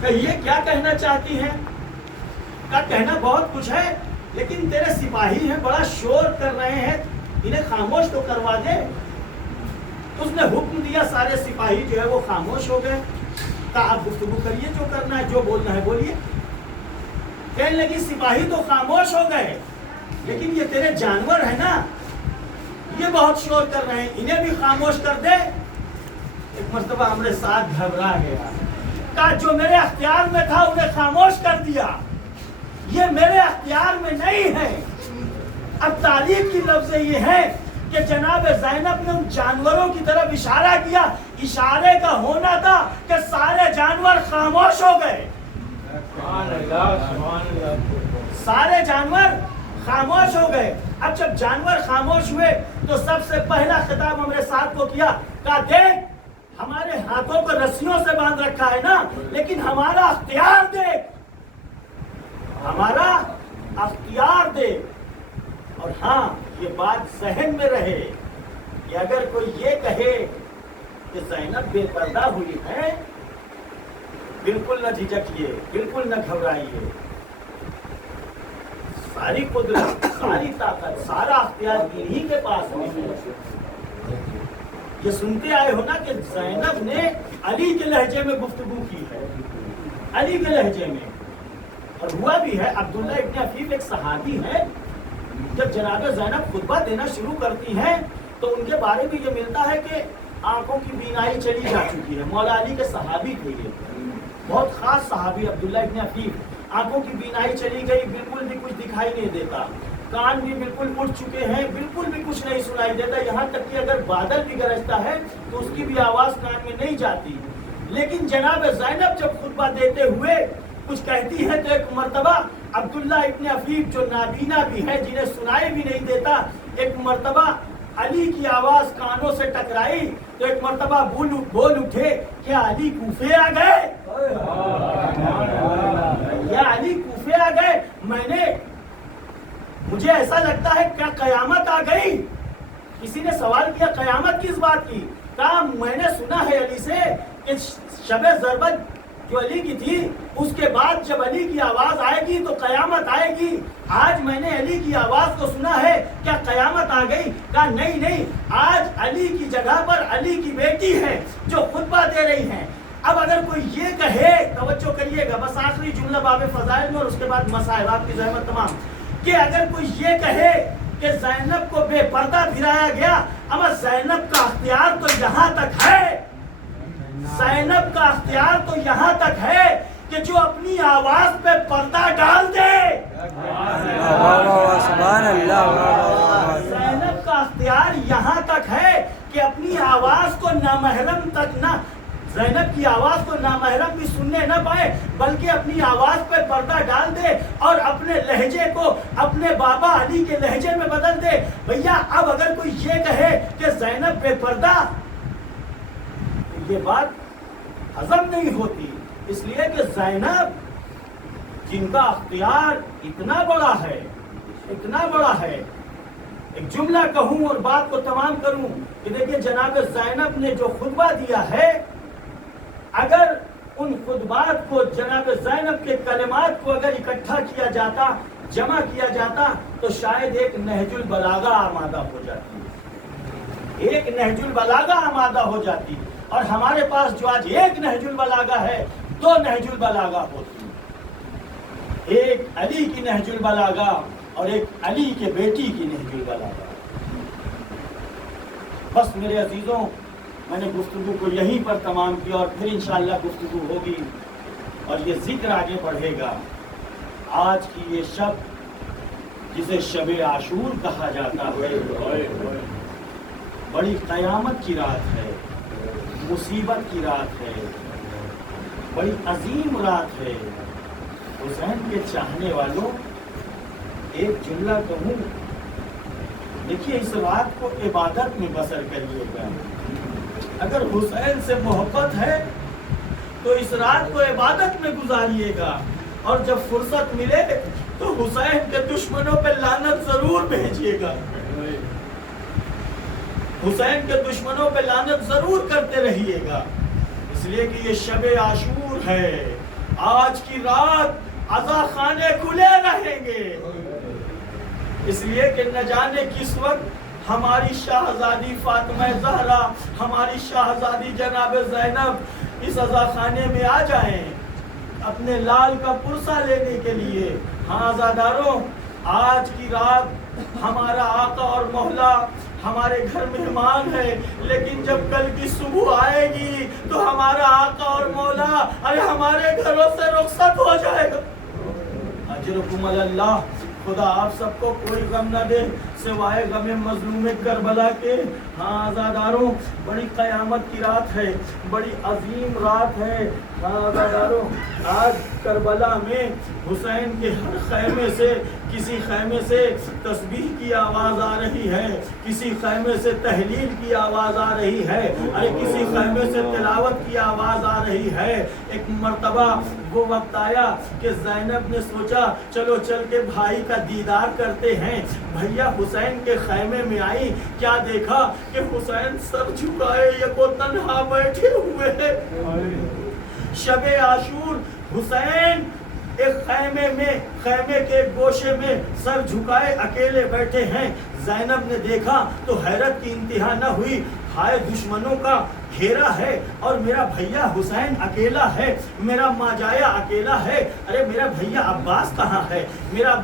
کہ یہ کیا کہنا چاہتی ہیں؟ کا کہنا بہت کچھ ہے، لیکن تیرے سپاہی ہیں بڑا شور کر رہے ہیں، انہیں خاموش تو کروا دے۔ اس نے حکم دیا، سارے سپاہی جو ہے وہ خاموش ہو گئے۔ کہا آپ گفتگو کریے، جو کرنا ہے، جو بولنا ہے بولیے۔ کہنے لگی سپاہی تو خاموش ہو گئے، لیکن یہ تیرے جانور ہیں نا، یہ بہت شور کر رہے ہیں، انہیں بھی خاموش کر دے۔ ایک مرتبہ ہمارے ساتھ گھبرا گیا، کہا جو میرے اختیار میں تھا انہیں خاموش کر دیا، یہ میرے اختیار میں نہیں ہے۔ اب تعریف کی لفظ یہ ہے کہ جناب زینب نے ان جانوروں کی طرف اشارہ کیا، اشارے کا ہونا تھا کہ سارے جانور خاموش ہو گئے، سارے جانور خاموش ہو گئے۔ اب جب جانور خاموش ہوئے تو سب سے پہلا خطاب ہمارے ساتھ کو کیا، کہا دیکھ ہمارے ہاتھوں کو رسیوں سے باندھ رکھا ہے نا، لیکن ہمارا اختیار دیکھ، ہمارا اختیار دے۔ اور ہاں یہ بات ذہن میں رہے کہ اگر کوئی یہ کہے کہ زینب بے پردہ ہوئی ہے، بالکل نہ جھجکیے، بالکل نہ گھبرائیے، ساری قدرت، ساری طاقت، سارا اختیار انہی کے پاس ہے۔ یہ سنتے آئے ہو نا کہ زینب نے علی کے لہجے میں گفتگو کی ہے، علی کے لہجے میں، اور ہوا بھی ہے۔ عبداللہ ابن عفیف ایک صحابی ہے، جب جناب زینب خطبہ دینا شروع کرتی ہیں تو ان کے بارے میں یہ ملتا ہے کہ آنکھوں کی بینائی چلی جا چکی ہے۔ مولا علی کے صحابی تھے، یہ بہت خاص صحابی عبداللہ ابن عفیف، آنکھوں کی بینائی چلی گئی، بالکل بھی کچھ دکھائی نہیں دیتا، کان بھی بالکل اٹھ چکے ہیں، بالکل بھی کچھ نہیں سنائی دیتا، یہاں تک کہ اگر بادل بھی گرجتا ہے تو اس کی بھی آواز کان میں نہیں جاتی۔ لیکن جناب زینب جب خطبہ دیتے ہوئے کچھ کہتی ہے تو ایک مرتبہ عبداللہ ابن عفیف جو نابینا بھی ہے، جنہیں سنائی بھی نہیں دیتا، ایک مرتبہ علی کی آواز کانوں سے ٹکرائی تو ایک مرتبہ بول اٹھے، کیا علی کوفے آ گئے؟ یا علی کوفے آ گئے؟ مجھے ایسا لگتا ہے کیا قیامت آ گئی؟ کسی نے سوال کیا قیامت کس بات کی؟ کہا میں نے سنا ہے علی سے کہ شب ضربت جو علی کی تھی، اس کے بعد جب علی کی آواز آئے گی تو قیامت آئے گی۔ آج میں نے علی کی آواز کو سنا ہے، کیا قیامت آ گئی؟ کہا نہیں، آج علی کی جگہ پر علی کی بیٹی ہے جو خطبہ دے رہی ہیں۔ اب اگر کوئی یہ کہے، توجہ کریے گا، بس آخری جملہ باب فضائل میں اور اس کے بعد مسائل، آپ کی زحمت تمام، کہ اگر کوئی یہ کہے کہ زینب کو بے پردہ پھرایا گیا، اما زینب کا اختیار تو یہاں تک ہے، زینب کا اختیار تو یہاں تک ہے کہ جو اپنی آواز پہ پردہ ڈال دے۔ سبحان اللہ۔ زینب کا اختیار یہاں تک ہے کہ اپنی آواز کو نامحرم تک نہ، زینب کی آواز کو نامحرم بھی سننے نہ پائے، بلکہ اپنی آواز پہ پردہ ڈال دے اور اپنے لہجے کو اپنے بابا علی کے لہجے میں بدل دے۔ بھیا اب اگر کوئی یہ کہے کہ زینب بے پردہ، یہ بات ہضم نہیں ہوتی، اس لیے کہ زینب جن کا اختیار اتنا بڑا ہے، اتنا بڑا ہے۔ ایک جملہ کہوں اور بات کو تمام کروں کہ دیکھیں جناب زینب نے جو خطبہ دیا ہے، اگر ان خطبات کو، جناب زینب کے کلمات کو اگر اکٹھا کیا جاتا، جمع کیا جاتا تو شاید ایک نہج البلاغہ آمادہ ہو جاتی، ایک نہج البلاغہ آمادہ ہو جاتی، اور ہمارے پاس جو آج ایک نہج البلاغہ ہے، دو نہج البلاغہ ہوتی، ایک علی کی نہج البلاغہ اور ایک علی کے بیٹی کی نہج البلاغہ۔ بس میرے عزیزوں، میں نے گفتگو کو یہیں پر تمام کیا اور پھر انشاءاللہ گفتگو ہوگی اور یہ ذکر آگے بڑھے گا۔ آج کی یہ شب جسے شب عاشور کہا جاتا ہے، بڑی قیامت کی رات ہے، مصیبت کی رات ہے، بڑی عظیم رات ہے۔ حسین کے چاہنے والوں، ایک جملہ کہوں، دیکھیے اس رات کو عبادت میں بسر کریے گا۔ اگر حسین سے محبت ہے تو اس رات کو عبادت میں گزاریے گا، اور جب فرصت ملے تو حسین کے دشمنوں پہ لعنت ضرور بھیجیے گا، حسین کے دشمنوں پہ لعنت ضرور کرتے رہیے گا، اس لیے کہ یہ شب عاشور ہے، آج کی رات عزا خانے کھلے رہیں گے، اس لیے کہ نہ جانے کس وقت ہماری شاہزادی فاطمہ زہرا، ہماری شاہزادی جناب زینب اس عزا خانے میں آ جائیں اپنے لال کا پرسہ لینے کے لیے۔ ہاں عزاداروں، آج کی رات ہمارا آقا اور مولا ہمارے گھر مہمان ہے، لیکن جب کل کی صبح آئے گی تو ہمارا آقا اور مولا ہمارے گھروں سے رخصت ہو جائے گا۔ اجرکم اللہ، خدا آپ سب کو کوئی غم نہ دے سوائے غم مظلوم کربلا کے۔ ہاں عزاداروں، بڑی قیامت کی رات ہے، بڑی عظیم رات ہے۔ ہاں عزاداروں، آج کربلا میں حسین کے ہر خیمے سے کسی خیمے سے تسبیح کی آواز آ رہی ہے، کسی خیمے سے تحلیل کی آواز آ رہی ہے، ارے کسی خیمے سے تلاوت کی آواز آ رہی ہے۔ ایک مرتبہ وہ وقت آیا کہ زینب نے سوچا چلو چل کے بھائی کا دیدار کرتے ہیں۔ بھیا حسین کے خیمے میں آئی، کیا دیکھا کہ حسین سر جھکائے یکو تنہا بیٹھے ہوئے ہیں۔ شب عاشور حسین ایک خیمے میں، خیمے کے ایک گوشے میں سر جھکائے اکیلے بیٹھے ہیں۔ زینب نے دیکھا تو حیرت کی انتہا نہ ہوئی، ہائے دشمنوں کا گھیرا ہے اور میرا بھیا حسین اکیلا ہے، میرا ماجایا اکیلا ہے، ارے میرا بھیا عباس کہاں ہے، میرا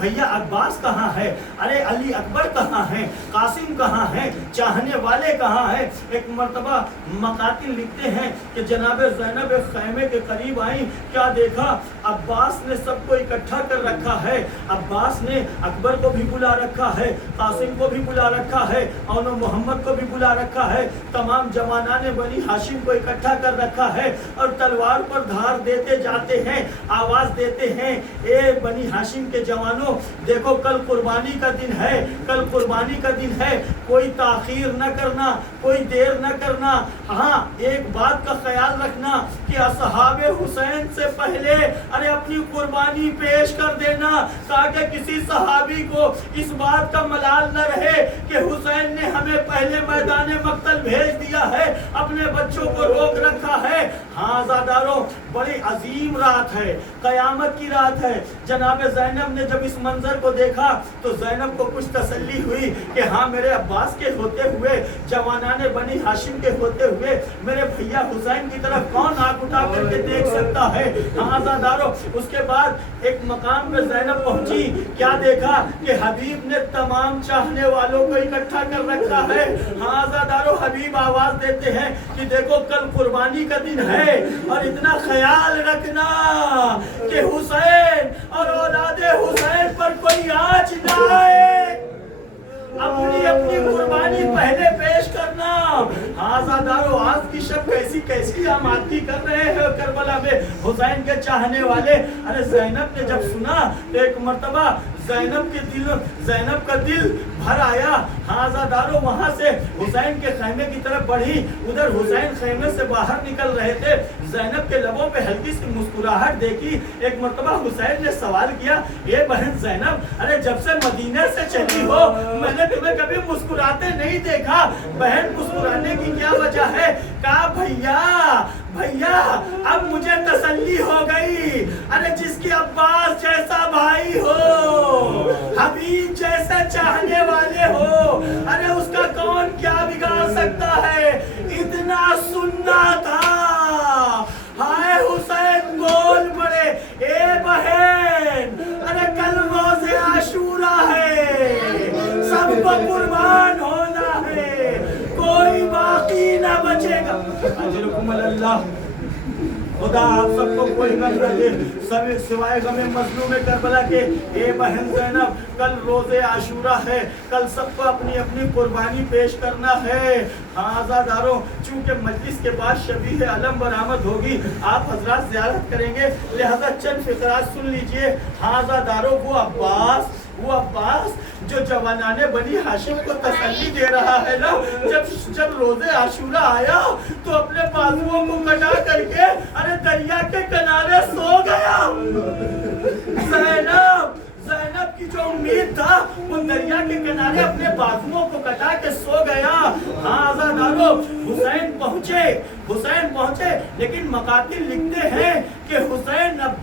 بھیا عباس کہاں ہے، ارے علی اکبر کہاں ہے، قاسم کہاں ہے، چاہنے والے کہاں ہیں۔ ایک مرتبہ مقاتل لکھتے ہیں کہ جناب زینب ایک خیمے کے قریب آئیں، کیا دیکھا عباس نے سب کو اکٹھا کر رکھا ہے، عباس نے اکبر کو بھی بلا رکھا ہے، قاسم کو بھی بلا رکھا ہے، اور محمد کو بھی بلا رکھا ہے، تمام جوانان بنی ہاشم کو اکٹھا کر رکھا ہے، اور تلوار پر دھار دیتے جاتے ہیں، آواز دیتے ہیں اے بنی ہاشم کے جوانوں دیکھو کل قربانی کا دن ہے، کل قربانی کا دن ہے، کوئی تاخیر نہ کرنا، کوئی دیر نہ کرنا۔ ہاں ایک بات کا خیال رکھنا کہ اصحاب حسین سے پہلے ارے اپنی قربانی پیش کر دینا، تاکہ کسی صحابی کو اس بات کا ملال نہ رہے کہ حسین نے ہمیں پہلے میدان مقتل بھیج دیا ہے، اپنے بچوں کو روک رکھا ہے۔ ہاں عزاداروں، بڑی عظیم رات ہے، قیامت کی رات ہے۔ جناب زینب نے جب اس منظر کو دیکھا تو زینب کو کچھ تسلی ہوئی کہ ہاں میرے عباس کے ہوتے ہوئے، جوانان بنی ہاشم کے ہوتے ہوئے میرے بھیا حسین کی طرف کون آنکھ اٹھا کر کے دیکھ سکتا ہے۔ ہاں عزاداروں، اس کے بعد ایک مقام پہ زینب پہنچی، کیا دیکھا کہ حبیب نے تمام چاہنے والوں کو اکٹھا کر رکھا ہے۔ ہاں عزاداروں، حبیب آواز دیتے ہیں کہ دیکھو کل قربانی کا دن ہے، اور اتنا خیال رکھنا کہ حسین اور اولاد حسین پر کوئی آنچ نہ آئے، اپنی اپنی قربانی پہلے پیش کرنا۔ ہاں عزاداروں، آج کی شب کیسی کیسی ہم آتی کر رہے ہیں کربلا میں حسین کے چاہنے والے۔ ارے زینب نے جب سنا تو ایک مرتبہ زینب کا دل بھر آیا۔ ہاں عزاداروں، وہاں سے حسین کے خیمے کی طرف بڑھی، ادھر حسین خیمے سے باہر نکل رہے تھے، زینب کے لبوں پہ ہلکی سی مسکراہٹ دیکھی۔ ایک مرتبہ حسین نے سوال کیا، اے بہن زینب، ارے جب سے مدینے سے چلی ہو میں نے تمہیں کبھی مسکراتے نہیں دیکھا، بہن مسکرانے کی کیا وجہ ہے؟ کہا بھیا اب مجھے تسلی ہو گئی، ارے جس کی عباس جیسا بھائی ہو، حبیب جیسے چاہنے والے ہو، ارے اس کا کون کیا بگاڑ سکتا ہے؟ اتنا سننا تھا۔ ہائے حسین بول پڑے، اے بہن، ارے کل روز عاشورہ ہے، سب کو قربان ہونا ہے، کوئی باقی نہ بچے گا۔ اجرکم اللہ، خدا آپ سب کو کوئی غم نہ دے سوائے غم مظلوم کربلا کے۔ اے بہن زینب، کل روز عاشورہ ہے، کل سب کو اپنی اپنی قربانی پیش کرنا ہے۔ ہاں عزاداروں، چونکہ مجلس کے بعد شبیہ علم برآمد ہوگی، آپ حضرات زیارت کریں گے، لہذا چند فقرات سن لیجئے۔ ہاں عزاداروں، وہ عباس جو جوانان بنی ہاشم کو تسلی دے رہا ہے نا، جب روز عاشورہ آیا تو اپنے بازوؤں کو کٹا کر کے ارے دریا کے کنارے سو گیا۔ زینب کی جو امید تھا وہ دریا کے کنارے اپنے بازوؤں کو کٹا کے سو گیا۔ ہاں عزاداروں، حسین پہنچے، لیکن مقاتل لکھتے ہیں کہ